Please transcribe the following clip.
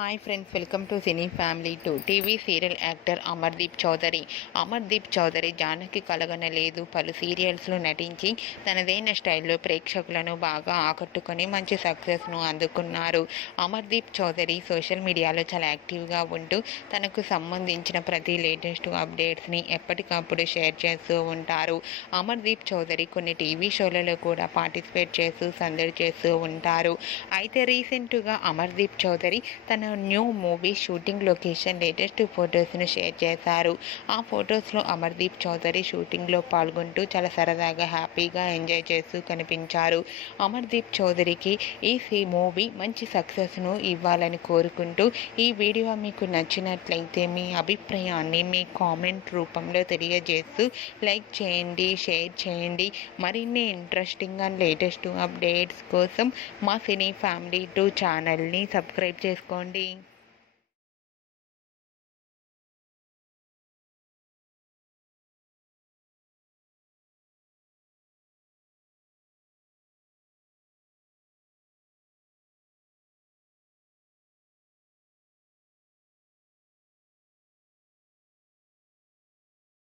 Hi friends, welcome to cine family two. TV serial actor Amardeep Chowdary. Amardeep Chowdary Janaki Kalaganaledu పలు సీరియల్స్లో నటించి తనదైన స్టైల్లో ప్రేక్షకులను బాగా ఆకట్టుకొని మంచి సక్సెస్ను అందుకున్నారు. అమర్దీప్ చౌదరి సోషల్ మీడియాలో చాలా యాక్టివ్గా ఉంటూ తనకు సంబంధించిన ప్రతి లేటెస్ట్ అప్డేట్స్ని ఎప్పటికప్పుడు షేర్ చేస్తూ ఉంటారు. అమర్దీప్ చౌదరి కొన్ని టీవీ షోలలో కూడా పార్టిసిపేట్ చేస్తూ సందడి చేస్తూ ఉంటారు. అయితే రీసెంట్గా అమర్దీప్ చౌదరి తన new movie shooting location latest ఫొటోస్ను షేర్ చేశారు. ఆ ఫొటోస్లో అమర్దీప్ చౌదరి షూటింగ్లో పాల్గొంటూ చాలా సరదాగా హ్యాపీగా ఎంజాయ్ చేస్తూ కనిపించారు. అమర్దీప్ చౌదరికి ఈ మూవీ మంచి సక్సెస్ను ఇవ్వాలని కోరుకుంటూ ఈ వీడియో మీకు నచ్చినట్లయితే మీ అభిప్రాయాన్ని మీ కామెంట్ రూపంలో తెలియజేస్తూ లైక్ చేయండి, షేర్ చేయండి. మరిన్ని ఇంట్రెస్టింగ్ అండ్ లేటెస్ట్ అప్డేట్స్ కోసం మా సినీ ఫ్యామిలీ 2 ఛానల్ని సబ్స్క్రైబ్ చేసుకోండి.